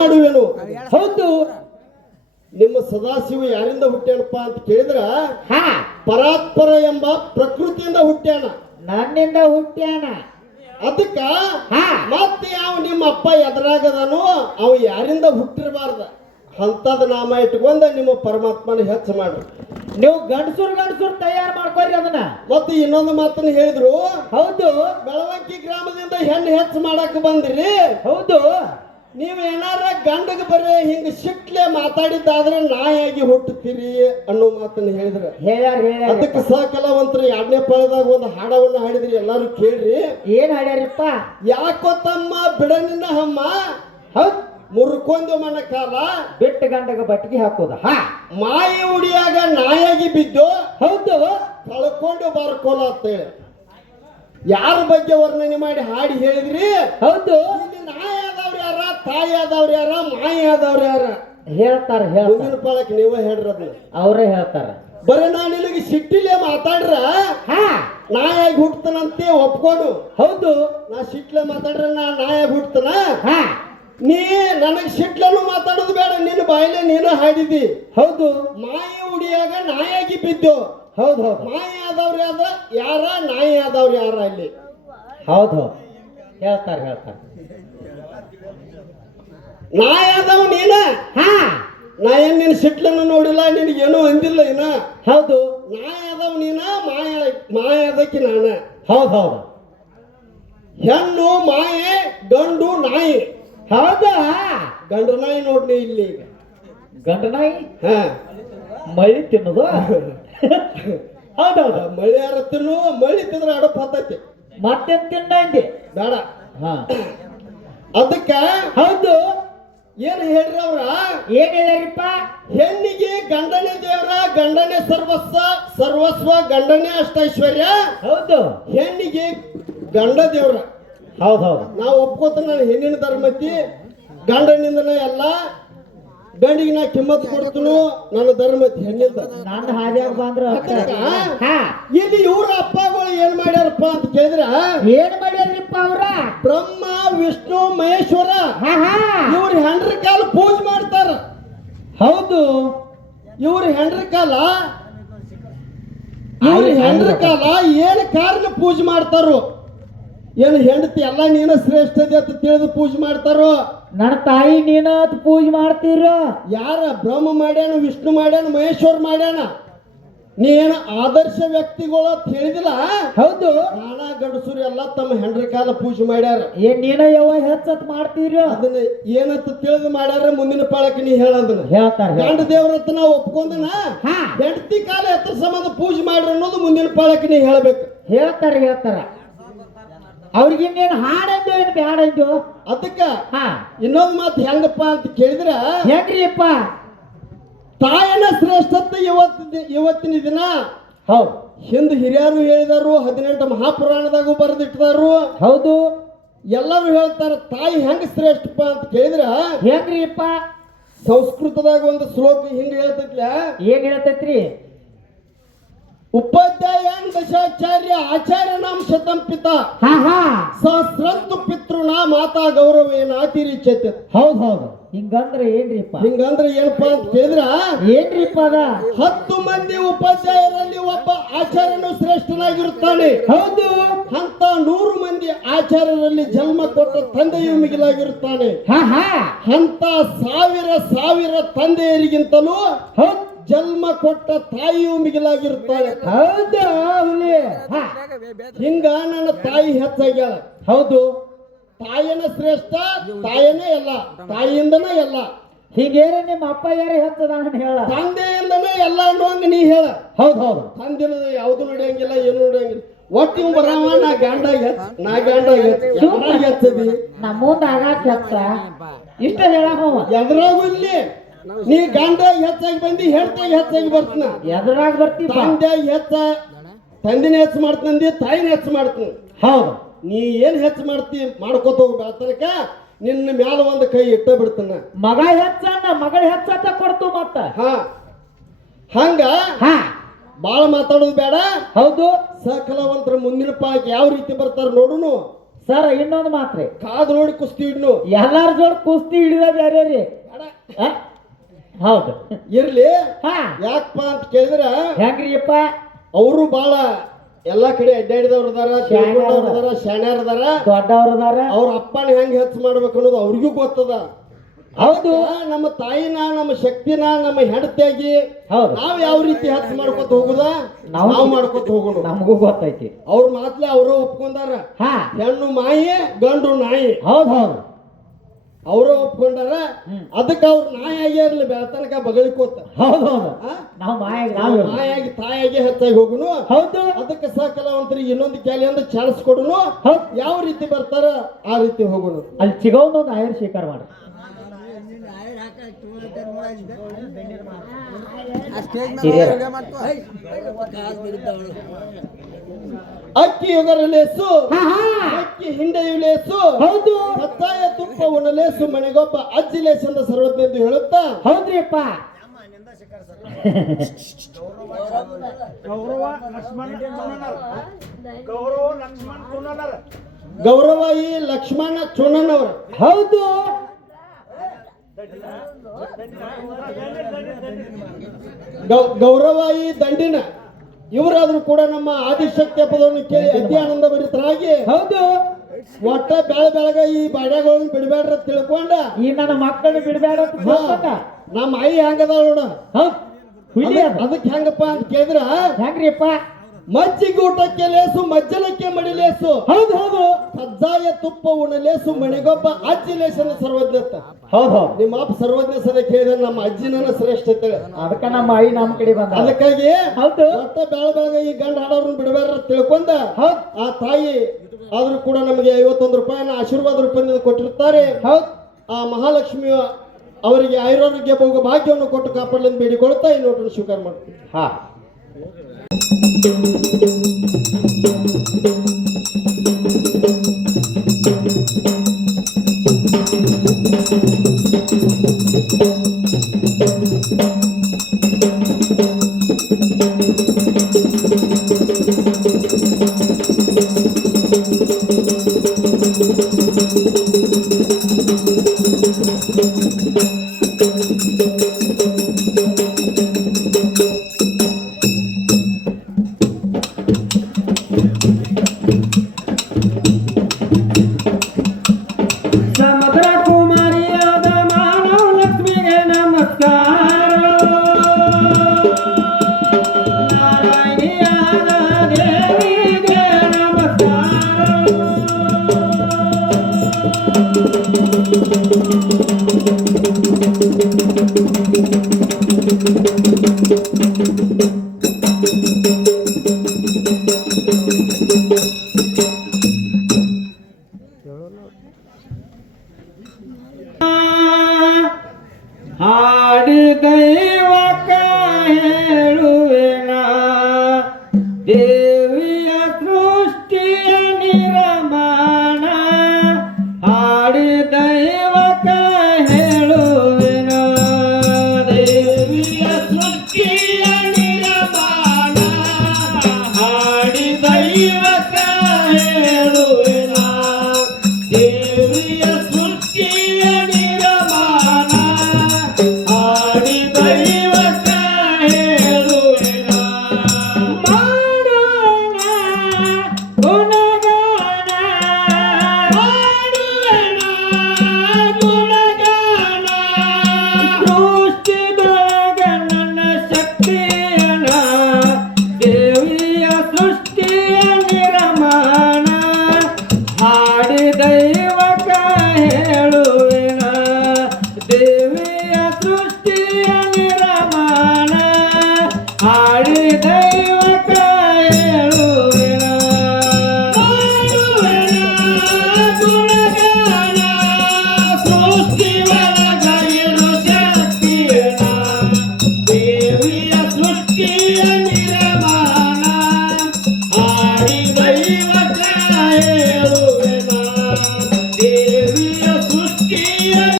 ಮಾಡುವೆನು. ಹೌದು. ನಿಮ್ಮ ಸದಾಶಿವ ಯಾರಿಂದ ಹುಟ್ಟ್ಯಾನಪ್ಪ ಅಂತ ಕೇಳಿದ್ರ ಹಾ ಪರಾತ್ಪರ ಎಂಬ ಪ್ರಕೃತಿಯಿಂದ ಹುಟ್ಟ್ಯಾನ. ನನ್ನಿಂದ ಹುಟ್ಟ್ಯಾನ. ಅದಕ್ಕ ಮತ್ತೆ ಯಾವ ನಿಮ್ಮ ಅಪ್ಪ ಎದುರಾಗದನು ಅವ ಯಾರಿಂದ ಹುಟ್ಟಿರಬಾರ್ದ ಅಂತದ ನಾಮ ಇಟ್ಕೊಂಡ ನಿಮ್ಮ ಪರಮಾತ್ಮನ ಹೆಚ್ಚು ಮಾಡ್ರಿ. ನೀವು ಗಂಡಸೂರ್ ತಯಾರು ಮಾಡ್ಕೊರಿ ಅದನ್ನ. ಮತ್ತೆ ಇನ್ನೊಂದು ಮಾತನ್ನ ಹೇಳಿದ್ರು. ಹೌದು. ಬೆಳವಂಕಿ ಗ್ರಾಮದಿಂದ ಹೆಣ್ಣು ಹೆಚ್ಚು ಮಾಡಕ್ ಬಂದ್ರಿ. ಹೌದು. ನೀವ್ ಏನಾರ ಗಂಡಗ ಬರೇ ಹಿಂಗ ಸಿಟ್ಲೆ ಮಾತಾಡಿದ್ದಾದ್ರೆ ನಾಯಾಗಿ ಹುಟ್ಟುತ್ತೀರಿ ಅನ್ನೋ ಮಾತನ್ನ ಹೇಳಿದ್ರ. ಅದಕ್ಕೆ ಸಕಲವಂತರು 2ನೇ ಪಾಳದಾಗ ಒಂದು ಹಾಡವನ್ನ ಹಾಡಿದ್ರಿ, ಎಲ್ಲಾರು ಕೇಳ್ರಿ. ಏನ್ ಹಾಡ್ಯಾರಿಪ್ಪ? ಯಾಕೋ ತಮ್ಮ ಬಿಡನಿನ ಹಮ್ಮ ಹೌದ್ ಮುರ್ಕೊಂದು ಮನ ಕಾಲ ಬಿಟ್ಟು ಗಂಡಗ ಬಟ್ಟಿಗೆ ಹಾಕೋದ. ಮಾಯಿ ಉಡಿಯಾಗ ನಾಯಾಗಿ ಬಿದ್ದು ಹೌದು ಕಳ್ಕೊಂಡು ಬರ್ಕೋಲ ಅಂತೇಳಿ ಯಾರ ಬಗ್ಗೆ ವರ್ಣನೆ ಮಾಡಿ ಹಾಡಿ ಹೇಳಿದ್ರಿ. ಹೌದು. ಇಲ್ಲಿ ನಾಯಿ ಆದವ್ರು ಯಾರ, ತಾಯಿ ಆದವ್ರು ಯಾರ, ಮಾಯಿ ಆದವ್ರು ಯಾರ ಹೇಳ್ತಾರ. ಮುಂದಿನ ಪಾಳಕ್ ನೀವೇ ಹೇಳ್ರದ್. ಅವ್ರೇ ಹೇಳ್ತಾರ. ಬರೀ ನಾ ನಿನಗೆ ಸಿಟ್ಟಿಲೆ ಮಾತಾಡ್ರ ನಾಯಾಗಿ ಹುಟ್ಟತನಂತೆ ಒಪ್ಕೊಂಡು. ಹೌದು. ನಾ ಸಿಟ್ಲೆ ಮಾತಾಡ್ರ ನಾ ನಾಯಾಗಿ ಹುಟ್ಟತನ. ನೀ ನನಗ್ ಸಿಟ್ಲನ್ನು ಮಾತಾಡೋದು ಬೇಡ, ನಿನ್ನ ಬಾಯಿಲೆ ನೀನು ಹಾಡಿದಿ. ಹೌದು. ಮಾಯಿ ಉಡಿಯಾಗ ನಾಯಾಗಿ ಬಿದ್ದು. ಹೌದು ಹೌದು. ಮಾಯಿ ಆದವ್ರು ಯಾರ, ನಾಯಿ ಆದವ್ರು ಯಾರ ಅಲ್ಲಿ. ಹೌದು ಹೇಳ್ತಾರ. ನಾಯಿ ಆದವ್ ನೀನ. ನಾ ಏನ್ ನಿನ್ ಸಿಟ್ಲನ್ನು ನೋಡಿಲ್ಲ, ನಿನಗೇನು ಅಂದಿಲ್ಲ ಇನ್ನ. ಹೌದು. ನಾಯಿ ಆದವ್ ನೀನ, ಮಾಯ ಆದಕ್ಕೆ ನಾನ. ಹೌದು ಹೌದು. ಹೆಣ್ಣು ಮಾಯೆ, ಗಂಡು ನಾಯಿ. ಹೌದಾ? ಗಂಡು ನಾಯಿ ನೋಡ್ನಿ ಇಲ್ಲಿ ಈಗ. ಗಂಡು ನಾಯಿ ಮಳಿ ತಿನ್ನೋದು. ಹೌದೌದು. ಮಳಿ ಯಾರ ತಿನ್ನು, ಮಳಿ ತಿಂದ್ರೆ ಅಡಪ್ ಹತ್ತೈತಿ. ಮತ್ತೆ ತಿನ್ನಂಗೆ ಬೇಡ. ಅದಕ್ಕ ಹೌದು. ಏನ್ ಹೇಳ್ರಿ ಅವ್ರ? ಏನ್ ಹೇಳಿರಿಪ್ಪ? ಹೆಣ್ಣಿಗೆ ಗಂಡನೇ ದೇವ್ರ, ಗಂಡನೇ ಸರ್ವಸ್ವ, ಗಂಡನೇ ಅಷ್ಟೈಶ್ವರ್ಯ. ಹೌದು. ಹೆಣ್ಣಿಗೆ ಗಂಡ ದೇವ್ರ. ಹೌದೌದು. ನಾವು ಒಪ್ಕೋತ ನಾನು ಹೆಣ್ಣಿನ ಧರ್ಮತಿ, ಗಂಡನಿಂದನೇ ಎಲ್ಲ. ಗಂಡಿಗೆ ನಾ ಕಿಮ್ಮತ್ ಕೊಡ್ತನು, ನನ್ನ ಧರ್ಮತಿ ಹೆಣ್ಣಿಂದ. ನನ್ನ ಹಾದ್ಯಾಗ ಬಂದ್ರ ಇಲ್ಲಿ ಇವ್ರ ಅಪ್ಪಗಳು ಏನ್ ಮಾಡ್ಯಾರಪ್ಪ ಅಂತ ಕೇಳಿದ್ರ, ಏನ್ ಮಾಡ್ಯಾರಿಪ್ಪ ಅವ್ರ? ಬ್ರಹ್ಮ ವಿಷ್ಣು ಮಹೇಶ್ವರ ಇವ್ರ ಹೆಂಡ್ರ ಕಾಲ ಪೂಜೆ ಮಾಡ್ತಾರ. ಹೌದು. ಇವ್ರ ಹೆಂಡ್ರ ಕಾಲ ಏನ್ ಕಾರಣ ಪೂಜೆ ಮಾಡ್ತಾರೋ? ಏನು ಹೆಂಡತಿ ಎಲ್ಲ ನೀನ ಶ್ರೇಷ್ಠತೆ ಅಂತ ತಿಳಿದು ಪೂಜೆ ಮಾಡ್ತಾರೋ? ನನ್ನ ತಾಯಿ ನೀನ ಪೂಜೆ ಮಾಡ್ತೀರ. ಯಾರ? ಬ್ರಹ್ಮ ಮಾಡ್ಯಾನ, ವಿಷ್ಣು ಮಾಡ್ಯಾನ, ಮಹೇಶ್ವರ ಮಾಡ್ಯಾನ. ನೀನು ಆದರ್ಶ ವ್ಯಕ್ತಿಗಳು ಅಂತ ಹೇಳಿದಿಲ್ಲ. ಹೌದು. ನಾನಾ ಗಂಡಸರು ಎಲ್ಲ ತಮ್ಮ ಹೆಂಡ್ರ ಕಾಲ ಪೂಜೆ ಮಾಡ್ಯಾರ. ಏನ್ ನೀನ ಯಾವ ಹೆಚ್ಚತ್ ಮಾಡ್ತೀರ? ಅದನ್ನ ಏನಂತ ತಿಳಿದು ಮಾಡ್ಯಾರ, ಮುಂದಿನ ಪಾಳಕ್ಕೆ ನೀ ಹೇಳೋದನ್ನ ಹೇಳ್ತಾರ. ಗಂಡ ದೇವ್ರತ್ತ ನಾವು ಒಪ್ಕೊಂಡನ ಹೆಂಡತಿ ಕಾಲ ಎತ್ತರ ಸಂಬಂಧ ಪೂಜೆ ಮಾಡ್ರಿ ಅನ್ನೋದು ಮುಂದಿನ ಪಾಳಕ್ಕೆ ನೀ ಹೇಳ್ಬೇಕು. ಹೇಳ್ತಾರ. ಅವ್ರಿಗೆ ಇನ್ನೇನು ಹಾಡಂದು ಏನು ಬ್ಯಾಡಂದು. ಅದಕ್ಕ ಇನ್ನೊಂದು ಮಾತು ಹೆಂಗಪ್ಪ ಅಂತ ಕೇಳಿದ್ರ, ಹೆಂಗ್ರಿಪ್ಪ? ತಾಯನ ಶ್ರೇಷ್ಠತೆ ಇವತ್ತಿನ ದಿನ ಹೌದು ಹಿಂದೆ ಹಿರಿಯರು ಹೇಳಿದಾರು, 18 ಮಹಾಪುರಾಣದಾಗೂ ಬರೆದಿಟ್ಟಿದಾರು. ಹೌದು. ಎಲ್ಲರೂ ಹೇಳ್ತಾರ ತಾಯಿ ಹೆಂಗ ಶ್ರೇಷ್ಠಪ್ಪ ಅಂತ ಕೇಳಿದ್ರ ಹೆಂಗ್ರಿಪ್ಪ? ಸಂಸ್ಕೃತದಾಗ ಒಂದು ಶ್ಲೋಕ ಹಿಂಗ ಹೇಳ್ತೈತ್ಲ. ಏನ್ ಹೇಳ್ತೈತ್ರಿ? ಉಪಾಧ್ಯಾಯನ್ ದಶಾಚಾರ್ಯ ಆಚಾರ್ಯ ನಾಮ ಶತಂ ಪಿತಾ ಸಹಸ್ರಂತು ಪಿತೃನಾ ಮಾತಾ ಗೌರವೇನ ಅತಿರಿಚ್ಯತೆ. ಹೌದು. ಹಿಂಗಂದ್ರೆ ಏನ್ರಿಪ್ಪ? ಹಿಂಗಂದ್ರೆ ಏನಪ್ಪಾ ಅಂತ ಕೇಳಿದ್ರ ಏನ್ರಿಪ್ಪ ಅದ? 10 ಮಂದಿ ಉಪಾಧ್ಯಾಯರಲ್ಲಿ ಒಬ್ಬ ಆಚಾರ್ಯನು ಶ್ರೇಷ್ಠನಾಗಿರುತ್ತಾನೆ. ಹೌದು. ಅಂತ 100 ಮಂದಿ ಆಚಾರ್ಯರಲ್ಲಿ ಜನ್ಮ ಕೊಟ್ಟ ತಂದೆಯು ಮಿಗಿಲಾಗಿರುತ್ತಾನೆ. ಅಂತ ಸಾವಿರ ತಂದೆಯರಿಗಿಂತಲೂ ಜನ್ಮ ಕೊಟ್ಟ ತಾಯಿಯು ಮಿಗಿಲಾಗಿರುತ್ತಾಳೆ. ಹೌದಾ? ಹಿಂಗ ನನ್ನ ತಾಯಿ ಹೆಚ್ಚಾಗ್ಯಾಳ. ಹೌದು. ತಾಯಿನ ಶ್ರೇಷ್ಠ, ತಾಯಿನೇ ಎಲ್ಲ, ತಾಯಿಯಿಂದನೇ ಎಲ್ಲ. ಹೀಗೇನ ನಿಮ್ಮ ಅಪ್ಪ ಯಾರು ಹೆಚ್ಚದ ಹೇಳ? ತಂದೆಯಿಂದನೇ ಎಲ್ಲ ಅನ್ನುವಂಗ ನೀ ಹೇಳ. ಹೌದು. ತಂದಿನ ಯಾವ್ದು ನಡೆಯಂಗಿಲ್ಲ, ಏನು ನಡೆಯಂಗಿಲ್ಲ. ಒಟ್ಟು ಬರವ ನಾ ಗಂಡಾಗ ಹೆಚ್ಚದಿ ನಮ್ಮ ಮುಂದ ಆಗಾಕ ಹೆಚ್ಚ ಇಷ್ಟ ಹೇಳವ ಎದ್ರಾಗು ಇಲ್ಲಿ. ನೀ ಗಂಡ ಹೆಚ್ಚಾಗಿ ಬಂದಿ, ಹೆಣ್ತಾಗ ಹೆಚ್ಚಾಗಿ ಬರ್ತನ. ಎದ್ರಾಗ ಬರ್ತಿ? ತಂದಿನ ಹೆಚ್ಚು ಮಾಡ್ತಂದಿ, ತಾಯಿನ ಹೆಚ್ಚು ಮಾಡ್ತೀನಿ. ಹೌದು. ನೀ ಏನ್ ಹೆಚ್ಚು ಮಾಡ್ತಿ ಮಾಡ್ಕೋತ ಹೋಗ್ಬೇಕನಕ ನಿನ್ನ ಮ್ಯಾಲ ಒಂದು ಕೈ ಇಟ್ಟ ಬಿಡ್ತಾನ. ಮಗ ಹೆಚ್ಚಣ್ಣ, ಮಗಳ ಹೆಚ್ಚತ್ತ ಕೊಡ್ತು ಮತ್ತ. ಹಂಗ ಬಾಳ ಮಾತಾಡೋದು ಬೇಡ. ಹೌದು. ಸಕಲವಂತರ ಮುಂದಿನ ಪಾಳಕ್ಕೆ ಯಾವ ರೀತಿ ಬರ್ತಾರ ನೋಡುನು. ಸರ್ ಇನ್ನೊಂದು ಮಾತ್ರಿ ಕಾದು ನೋಡಿ ಕುಸ್ತಿ ಇಡ್ನು ಎಲ್ಲಾರ ಜೋಡ್ ಕುಸ್ತಿ ಹಿಡಿದ ಬೇರೆ ರೀ ಆ? ಹೌದು ಇರ್ಲಿ ಹಾ ಯಾಕಪ್ಪ ಅಂತ ಕೇಳಿದ್ರ ಹೆಂಗ್ರಿಯಪ್ಪ ಅವರು ಬಾಳ ಎಲ್ಲಾ ಕಡೆ ಅಡ್ಡಾಡಿದವ್ರ ಅದಾರ ತಿಳ್ಕೊಂಡವ್ರ ಅದಾರ ಶಾಣ್ಯಾರ ಅದಾರ ದೊಡ್ಡವ್ರ ಅದಾರ ಅವ್ರ ಅಪ್ಪನ ಹೆಂಗ್ ಹೆಚ್ಚು ಮಾಡ್ಬೇಕು ಅನ್ನೋದು ಅವ್ರಿಗೂ ಗೊತ್ತದ. ಹೌದು ನಮ್ಮ ತಾಯಿನ ನಮ್ಮ ಶಕ್ತಿನ ನಮ್ಮ ಹೆಂಡತಿಯಾಗಿ ಹೌದು ನಾವ್ ಯಾವ ರೀತಿ ಹೆಚ್ಚು ಮಾಡ್ಕೊತ ಹೋಗುದ ನಾವು ಮಾಡ್ಕೊತ ಹೋಗೋಣ. ನಮಗೂ ಗೊತ್ತೈತಿ ಅವ್ರ ಮಾತ್ಲೆ ಅವರು ಒಪ್ಕೊಂಡಾರ ಹಾ ಹೆಣ್ಣು ಮಾಯಿ ಗಂಡು ನಾಯಿ ಹೌದು ಹೌದು ಅವ್ರ ಒಪ್ಕೊಂಡಾರ. ಅದಕ್ಕೆ ಅವ್ರ ನಾಯಿ ಆಗಿರ್ಲಿ ಬೆಳತನಕ ಬಗಳಿಕೋತ ಹೌದು ಹೌದು ನಾವು ಮಾಯಾಗಿ ತಾಯಾಗಿ ಹೆಚ್ಚಾಗಿ ಹೋಗುನು. ಹೌದು ಅದಕ್ಕೆ ಸಹಕಲಾವಂತರಿಗೆ ಇನ್ನೊಂದು ಕ್ಯಾಲಿ ಅಂದ್ರೆ ಚಾನ್ಸ್ ಕೊಡುನು. ಯಾವ ರೀತಿ ಬರ್ತಾರ ಆ ರೀತಿ ಹೋಗುನು. ಅಲ್ಲಿ ಸಿಗೋದೊಂದು ಆಯರ್ ಸ್ವೀಕಾರ ಮಾಡಿ ಅಕ್ಕಿ ಯುಗರಲೇಸು ಅಕ್ಕಿ ಹಿಂಡೆಯುಲೇಸು ಹೌದು ಸತ್ತಾಯ ತುಪ್ಪ ಉಣಲೇಸು ಮನೆಗೊಬ್ಬ ಅಜ್ಜಿಲೇಸು ಅಂತ ಸರ್ವಜ್ಞ ಎಂದು ಹೇಳುತ್ತಾ ಹೌದ್ರಿಪ್ಪ ಗೌರವಾಯಿ ಲಕ್ಷ್ಮಣ ಚೋಣನವರ ಹೌದು ಗೌರವಾಯಿ ದಂಡಿನ ಇವರಾದ್ರೂ ಕೂಡ ನಮ್ಮ ಆದಿಶಕ್ತಿಯ ಪದವನ್ನು ಕೇಳಿ ಅತಿ ಆನಂದ ಭರಿತರಾಗಿ ಹೌದು ಒಟ್ಟ ಬೆಳಗ ಈ ಬಾಡ್ಯಾಗಳನ್ನ ಬಿಡಬೇಡ್ರ ತಿಳ್ಕೊಂಡ ಈ ನನ್ನ ಮಕ್ಕಳು ಬಿಡಬೇಡ ನಮ್ಮ ಆಯಿ ಹೆಂಗದಾಳ ನೋಡ. ಹೌದು ಅದಕ್ಕೆ ಹೆಂಗಪ್ಪ ಅಂತ ಕೇಳಿದ್ರ ಹೆಂಗ್ರಿಪ್ಪ ಮಜ್ಜಿಗೆ ಊಟಕ್ಕೆ ಲೇಸು ಮಜ್ಜಲಕ್ಕೆ ಮಡಿಲೇಸು ಹೌದು ಹೌದು ಕಜ್ಜಾಯ ತುಪ್ಪ ಉಣಲೇಸು ಮನೆಗೊಬ್ಬ ಅಜ್ಜಿ ಲೇಸನ ಸರ್ವಜ್ಞತ. ಹೌದು ಹೌದು ನಿಮ್ಮ ಅಪ್ಪ ಸರ್ವಜ್ಞ ಸದ ಕೇಳಿದ್ರೆ ನಮ್ಮ ಅಜ್ಜಿನ ಶ್ರೇಷ್ಠತೆ. ಅದಕ್ಕ ನಮ್ಮ ಆಯಿ ನಮ್ಮ ಕಡೆ ಬಂದ ಅದಕ್ಕಾಗಿ ಹೌದು ಒಟ್ಟ ಬೆಳಗ ಈ ಗಂಡ ಹಾಡೋರ್ನ ಬಿಡಬೇಡ ತಿಳ್ಕೊಂಡ ಹೌದು ಆ ತಾಯಿ ಆದ್ರೂ ಕೂಡ ನಮಗೆ 51 ರೂಪಾಯಿನ ಆಶೀರ್ವಾದ ರೂಪದಿಂದ ಕೊಟ್ಟಿರ್ತಾರೆ. ಹೌದು ಆ ಮಹಾಲಕ್ಷ್ಮಿ ಅವರಿಗೆ ಆಯುರಾರೋಗ್ಯ ಭೋಗ ಭಾಗ್ಯವನ್ನು ಕೊಟ್ಟು ಕಾಪಾಡಲೆಂದು ಬೇಡಿಕೊಳ್ತಾ ಈ ನೋಟನ್ನು ಸ್ವೀಕಾರ ಮಾಡ್ತೀವಿ. ಹಾ ಸಮುದ್ರ ಕುಮಾರಿಯಾದ ಮಾನವ ಲಕ್ಷ್ಮಿಗೆ ನಮಸ್ಕಾರ ನಾರಾಯಣಿಯಾದ ದೇವಿಗೆ ನಮಸ್ಕಾರ ಹಾಡಿದೈ